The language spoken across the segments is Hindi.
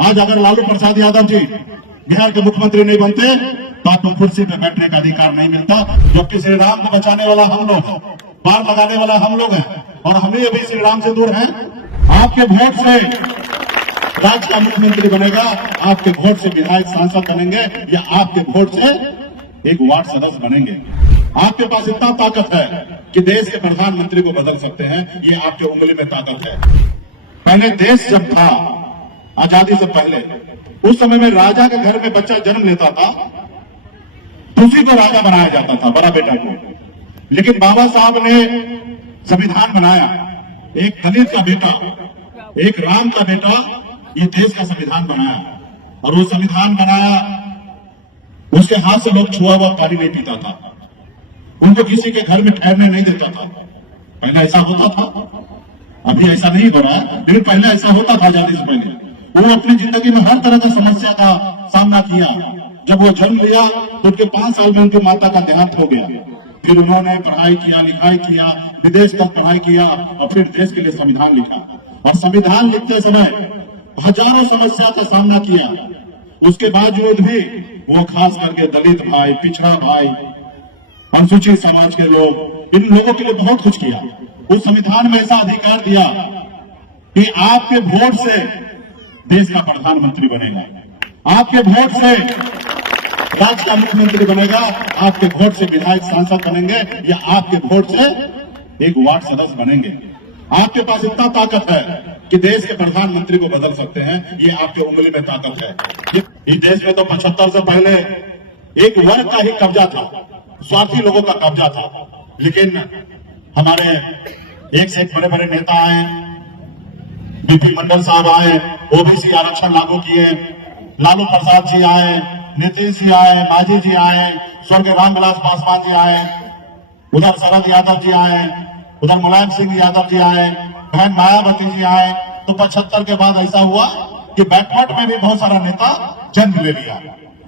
आज अगर लालू प्रसाद यादव जी बिहार के मुख्यमंत्री नहीं बनते तो आपको कुर्सी पे बैठने का अधिकार नहीं मिलता। जबकि श्री राम को बचाने वाला हम लोग, पार लगाने वाला हम लोग हैं और हम ही अभी श्री राम से दूर हैं। आपके वोट से राज्य का मुख्यमंत्री बनेगा, आपके वोट से विधायक सांसद बनेंगे या आपके वोट से एक वार्ड सदस्य बनेंगे। आपके पास इतना ताकत है कि देश के प्रधानमंत्री को बदल सकते हैं, ये आपके उंगली में ताकत है। पहले देश जब था आजादी से पहले, उस समय में राजा के घर में बच्चा जन्म लेता था, उसी को राजा बनाया जाता था, बड़ा बेटा को। लेकिन बाबा साहब ने संविधान बनाया, एक दलित का बेटा, एक राम का बेटा, ये देश का संविधान बनाया। और वो संविधान बनाया, उसके हाथ से लोग छुआ हुआ पानी नहीं पीता था, उनको किसी के घर में ठहरने नहीं देता था। पहले ऐसा होता था, अभी ऐसा नहीं हो रहा है, लेकिन पहले ऐसा होता था आजादी से पहले। वो अपनी जिंदगी में हर तरह की समस्या का सामना किया। जब वो जन्म लिया तो उनके 5 साल में उनकी माता का देहांत हो गया। फिर उन्होंने पढ़ाई किया, लिखाई किया, विदेश तक पढ़ाई किया और फिर देश के लिए संविधान लिखा। और संविधान लिखते समय हजारों समस्या का सामना किया। उसके बावजूद भी वो खास करके दलित भाई, पिछड़ा भाई, अनुसूचित समाज के लोग, इन लोगों के लिए बहुत कुछ किया। उस संविधान में ऐसा अधिकार दिया कि आपके वोट से देश का प्रधानमंत्री बनेगा, आपके वोट से राज्य का मुख्यमंत्री बनेगा, आपके वोट से विधायक सांसद बनेंगे या आपके वोट से एक वार्ड सदस्य बनेंगे। आपके पास इतना ताकत है कि देश के प्रधानमंत्री को बदल सकते हैं, ये आपके उंगली में ताकत है। इस देश में तो 75 से पहले एक वर्ग का ही कब्जा था, स्वार्थी लोगों का कब्जा था। लेकिन हमारे एक से एक बड़े बड़े नेता आए, बीपी मंडल साहब आए, ओबीसी आरक्षण लागू किए, लालू प्रसाद जी आए, नीतीश जी आए, मांझी जी आए, स्वर्गीय रामविलास पासवान जी आए, उधर शरद यादव जी आए, उधर मुलायम सिंह यादव जी आए, बहन मायावती जी आए। तो 75 के बाद ऐसा हुआ कि बैकवर्ड में भी बहुत सारा नेता जन्म ले लिया।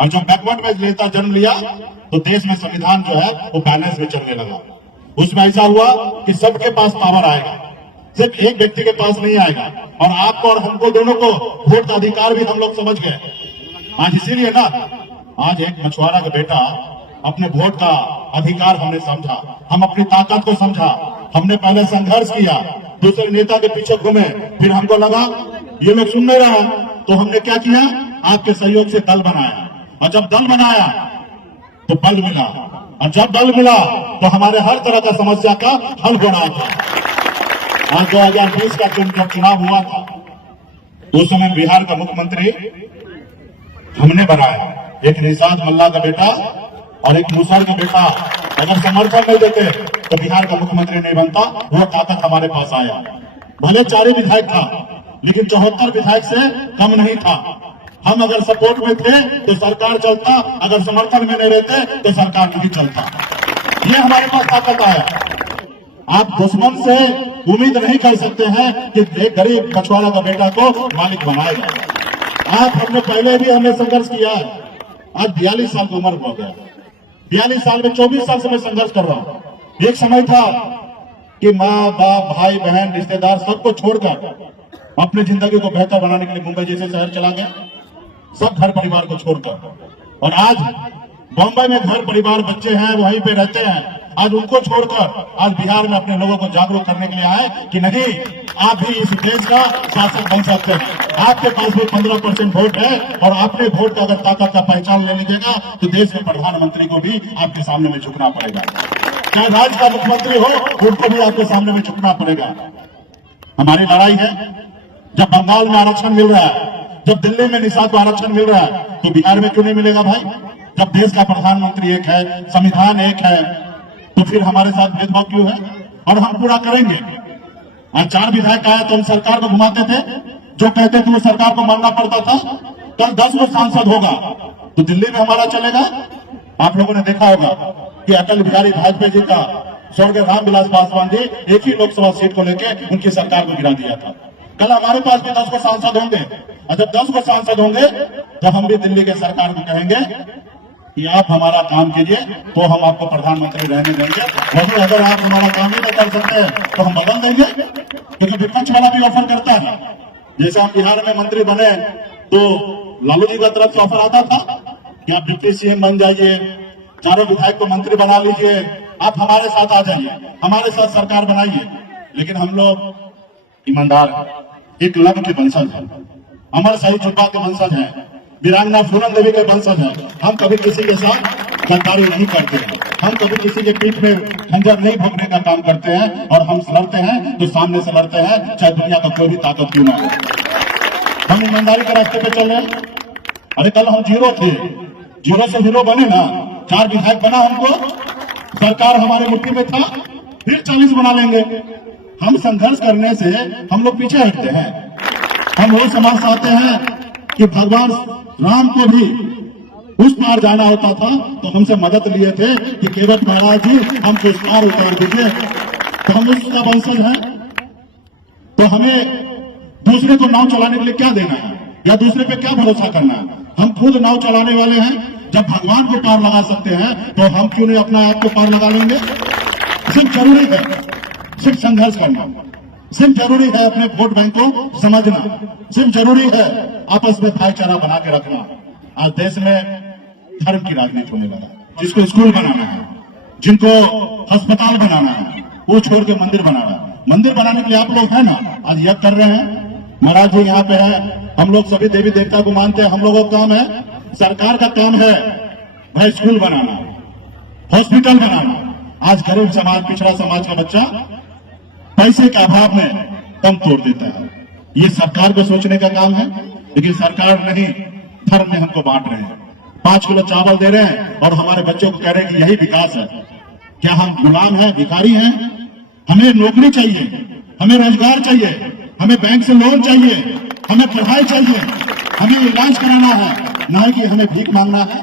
और जब बैकवर्ड में नेता जन्म लिया तो देश में संविधान जो है वो बैलेंस में चलने लगा। उसमें ऐसा हुआ कि सबके पास पावर आएगा, सिर्फ एक व्यक्ति के पास नहीं आएगा। और आपको और हमको दोनों को वोट का अधिकार भी हम लोग समझ गए। आज इसीलिए ना, आज एक मछुआरा का बेटा अपने वोट का अधिकार हमने समझा, हम अपनी ताकत को समझा। हमने पहले संघर्ष किया, दूसरे नेता के पीछे घूमे, फिर हमको लगा ये लोग सुन नहीं रहा, तो हमने क्या किया, आपके सहयोग से दल बनाया। और जब दल बनाया तो बल मिला, और जब बल मिला तो हमारे हर तरह का समस्या का हल हो रहा था। आज 2020 का जब चुनाव हुआ था तो उस समय बिहार का मुख्यमंत्री हमने बनाया। एक निषाद मल्ला का बेटा और एक मूसर का बेटा अगर समर्थन नहीं देते तो बिहार का मुख्यमंत्री नहीं बनता। वो ताकत हमारे पास आया। भले 4 विधायक था, लेकिन 74 विधायक से कम नहीं था। हम अगर सपोर्ट में थे तो सरकार चलता, अगर समर्थन में नहीं रहते तो सरकार नहीं चलता। ये हमारे पास ताकत आया। आप दुश्मन से उम्मीद नहीं कर सकते हैं कि एक गरीब मछुआरा का बेटा को मालिक बनाएगा। आप हमने पहले भी हमने संघर्ष किया है। आज 42 साल की उम्र हो गया। 42 साल में 24 साल से मैं संघर्ष कर रहा हूं। एक समय था कि माँ बाप, भाई बहन, रिश्तेदार सबको छोड़कर अपनी जिंदगी को बेहतर बनाने के लिए मुंबई जैसे शहर चला गया, सब घर परिवार को छोड़कर। और आज बॉम्बे में घर परिवार, बच्चे हैं, वहीं पे रहते हैं। आज उनको छोड़कर आज बिहार में अपने लोगों को जागरूक करने के लिए आए कि नहीं, आप भी इस देश का शासक बन सकते हैं। आपके पास भी 15% वोट है और अपने वोट का अगर ताकत का पहचान ले लीजिएगा तो देश के प्रधानमंत्री को भी आपके सामने में झुकना पड़ेगा। चाहे राज्य का मुख्यमंत्री हो, उनको भी आपके सामने में झुकना पड़ेगा। हमारी लड़ाई है। जब बंगाल में आरक्षण मिल रहा है, जब दिल्ली में निषाद को आरक्षण मिल रहा है, तो बिहार में क्यों नहीं मिलेगा भाई? जब देश का प्रधानमंत्री एक है, संविधान एक है, तो फिर हमारे साथ भेदभाव क्यों है? और हम पूरा करेंगे। आज 4 विधायक आए तो हम सरकार को घुमाते थे, जो कहते थे वो सरकार को मानना पड़ता था। कल 10 को सांसद होगा तो दिल्ली में हमारा चलेगा। आप लोगों ने देखा होगा कि अटल बिहारी वाजपेयी जी का स्वर्गीय रामविलास पासवान जी एक ही लोकसभा सीट को लेके उनकी सरकार को गिरा दिया था। कल हमारे पास भी 10 को सांसद होंगे, और जब 10 को सांसद होंगे तो हम भी दिल्ली के सरकार को कहेंगे कि आप हमारा काम कीजिए तो हम आपको प्रधानमंत्री रहने देंगे। वही अगर आप हमारा काम ही नहीं कर सकते तो हम बदल देंगे, क्योंकि विपक्ष वाला भी ऑफर करता है। जैसे हम बिहार में मंत्री बने तो लालू जी का तरफ से ऑफर आता था कि आप डिप्टी सीएम बन जाइए, चारों विधायक को मंत्री बना लीजिए, आप हमारे साथ आ जाइए, हमारे साथ सरकार बनाइए। लेकिन हम लोग ईमानदार हैं, एक लव के वंशज है, अमर शहीद जुब्बा के वंशज है, वीरांगना फूलन देवी के वंशज है। हम कभी किसी के साथ गद्दारी नहीं करते हैं, हम कभी किसी के पीठ में खंजर नहीं भोगने का काम करते हैं, और हम लड़ते हैं तो सामने से लड़ते हैं, चाहे दुनिया का कोई भी ताकत क्यों ना हो। हम ईमानदारी के रास्ते पे चल रहे हैं। अरे कल हम जीरो थे, जीरो से हीरो बने ना, 4 विधायक बना हमको, सरकार हमारे मुट्ठी में था, फिर 40 बना लेंगे। हम संघर्ष करने से हम लोग पीछे हटते हैं। हम वही समाज चाहते हैं कि भगवान राम को भी उस पार जाना होता था तो हमसे मदद लिए थे कि केवट महाराज जी हमको उस पार उतार दीजिए। तो हम उसका वंशज हैं, तो हमें दूसरे को नाव चलाने के लिए क्या देना है या दूसरे पे क्या भरोसा करना है? हम खुद नाव चलाने वाले हैं। जब भगवान को पार लगा सकते हैं तो हम क्यों नहीं अपना आप को पार लगा लेंगे? सिर्फ जरूरी है सिर्फ संघर्ष करना, सिर्फ जरूरी है अपने वोट बैंक को समझना, सिर्फ जरूरी है आपस में भाईचारा बना के रखना। आज देश में धर्म की राजनीति होने लगा, जिसको स्कूल बनाना है, जिनको अस्पताल बनाना है, वो छोड़ के मंदिर बनाना है। मंदिर बनाने के लिए आप लोग हैं ना, आज यज्ञ कर रहे हैं, महाराज जी यहाँ पे है, हम लोग सभी देवी देवता को मानते हैं, हम लोगों का काम है, सरकार का काम है भाई स्कूल बनाना, हॉस्पिटल बनाना। आज गरीब समाज, पिछड़ा समाज का बच्चा पैसे के अभाव में दम तोड़ देता है। ये सरकार को सोचने का काम है, लेकिन सरकार नहीं, धर्म में हमको बांट रहे हैं। 5 किलो चावल दे रहे हैं और हमारे बच्चों को कह रहे हैं कि यही विकास है। क्या हम गुलाम हैं, भिखारी हैं? हमें नौकरी चाहिए, हमें रोजगार चाहिए, हमें बैंक से लोन चाहिए, हमें पढ़ाई चाहिए, हमें इलाज कराना है, ना कि हमें भीख मांगना है।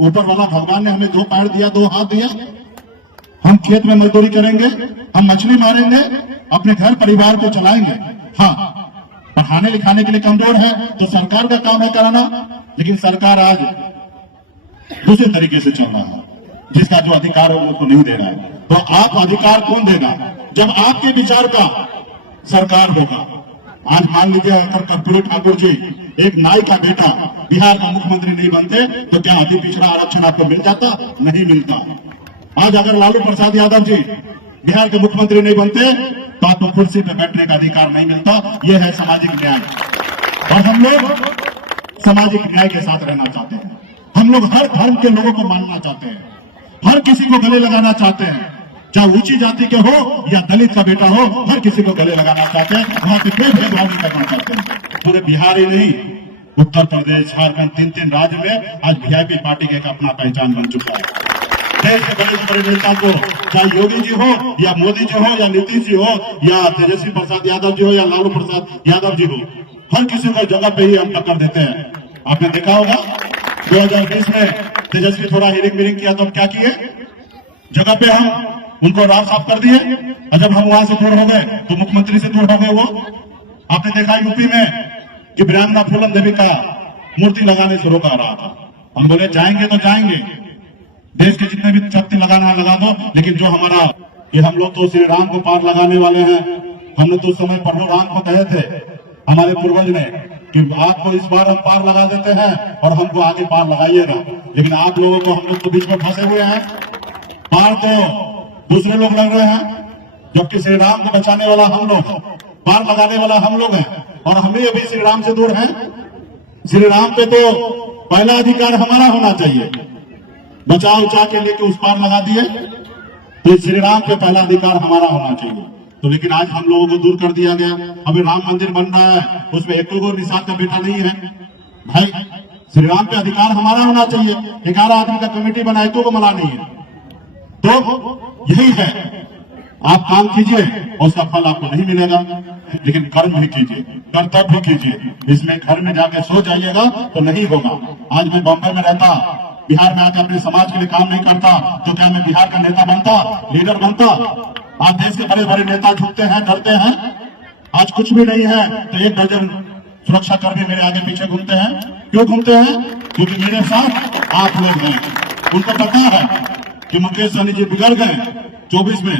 ऊपर वाला भगवान ने हमें 2 पैर दिया, 2 हाथ दिया, हम खेत में मजदूरी करेंगे, हम मछली मारेंगे, अपने घर परिवार को चलाएंगे। हाँ, पढ़ाने लिखाने के लिए कमजोर है तो सरकार का काम है कराना, लेकिन सरकार आज दूसरे तरीके से चल रहा है, जिसका जो अधिकार है उनको नहीं दे रहा है। तो आप अधिकार कौन देगा? जब आपके विचार का सरकार होगा। आज मान लीजिए अगर कर्पूरी ठाकुर जी एक नाई का बेटा बिहार का मुख्यमंत्री नहीं बनते तो क्या अति पिछड़ा आरक्षण आपको मिल जाता? नहीं मिलता। आज अगर लालू प्रसाद यादव जी बिहार के मुख्यमंत्री नहीं बनते तो आपको कुर्सी पर बैठने का अधिकार नहीं मिलता। यह है सामाजिक न्याय, और हम लोग सामाजिक न्याय के साथ रहना चाहते हैं। हम लोग हर धर्म के लोगों को मानना चाहते हैं, हर किसी को गले लगाना चाहते हैं, चाहे ऊंची जाति के हो या दलित का बेटा हो, हर किसी को गले लगाना चाहते हैं। वहां पे कोई भेदभाव नहीं करना चाहते हैं। पूरे बिहार ही नहीं, उत्तर प्रदेश, झारखंड, 3 राज्य में आज वीआईपी पार्टी का एक अपना पहचान बन चुका है। देश के बड़े बड़े नेता को, चाहे योगी जी हो या मोदी जी हो या नीतीश जी हो या तेजस्वी प्रसाद यादव जी हो या लालू प्रसाद यादव जी हो, हर किसी को जगह पे ही हम टक्कर देते हैं। आपने देखा होगा 2020 में तेजस्वी थोड़ा हिरिंग मिरिंग किया तो हम क्या किए? जगह पे हम उनको राह साफ कर दिए, और जब हम वहां से दूर हो गए तो मुख्यमंत्री से दूर हो गए वो। आपने देखा यूपी में कि वीरांगना फूलन देवी का मूर्ति लगाने से रोका रहा था। हम बोले जाएंगे तो जाएंगे, देश के जितने भी शक्ति लगाना है लगा दो, लेकिन जो हमारा कि हम लोग तो श्री राम को पार लगाने वाले हैं। हमने तो उस समय प्रभु राम को कहे थे हमारे पूर्वज ने कि आपको इस बार हम पार लगा देते हैं और हमको आगे पार लगाइएगा, लेकिन आप लोगों को, हम लोग तो बीच में फंसे हुए हैं। पार तो दूसरे लोग लग रहे हैं, जबकि श्री राम को बचाने वाला हम लोग, पार लगाने वाला हम लोग हैं, और हम ही अभी श्री राम से दूर हैं। श्री राम पे तो पहला अधिकार हमारा होना चाहिए, बचा उचा के लेके उस पार लगा दिए, तो श्री राम पे पहला अधिकार हमारा होना चाहिए। तो लेकिन आज हम लोगों को दूर कर दिया गया। अभी राम मंदिर बन रहा है, उसमें एक को निषाद का बेटा नहीं है। भाई श्री राम पे अधिकार हमारा होना चाहिए। 11 आदमी का कमेटी बना, एक को मला नहीं है। तो यही है, आप काम कीजिए और उसका फल आपको नहीं मिलेगा, लेकिन कर्म भी कीजिए, कर्तव्य भी कीजिए। इसमें घर में जाके सो जाइएगा तो नहीं होगा। आज मैं बॉम्बे में रहता, बिहार में आकर अपने समाज के लिए काम नहीं करता तो क्या मैं बिहार का नेता बनता, लीडर बनता? आज देश के बड़े बड़े नेता झुकते हैं, डरते हैं। आज कुछ भी नहीं है तो 1 दर्जन सुरक्षा कर्मी मेरे आगे पीछे घूमते हैं। क्यों घूमते हैं? क्योंकि मेरे साथ आप लोग हैं। उनको पता है कि मुकेश सहनी जी बिगड़ गए 24 में,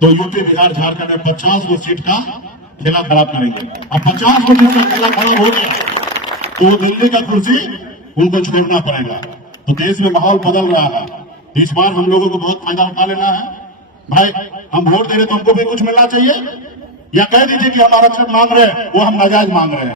तो यूपी, बिहार, झारखंड में 50 सीट का खेला खराब करेंगे। अब 50 सीट का खेला खराब हो गया तो वो दिल्ली का कुर्सी उनको छोड़ना पड़ेगा। तो देश में माहौल बदल रहा है, तो इस बार हम लोगों को बहुत फायदा उठा लेना है। भाई हम वोट दे रहे तो हमको भी कुछ मिलना चाहिए, या कह दीजिए कि हम आरक्षण मांग रहे हैं वो हम नाजायज मांग रहे हैं।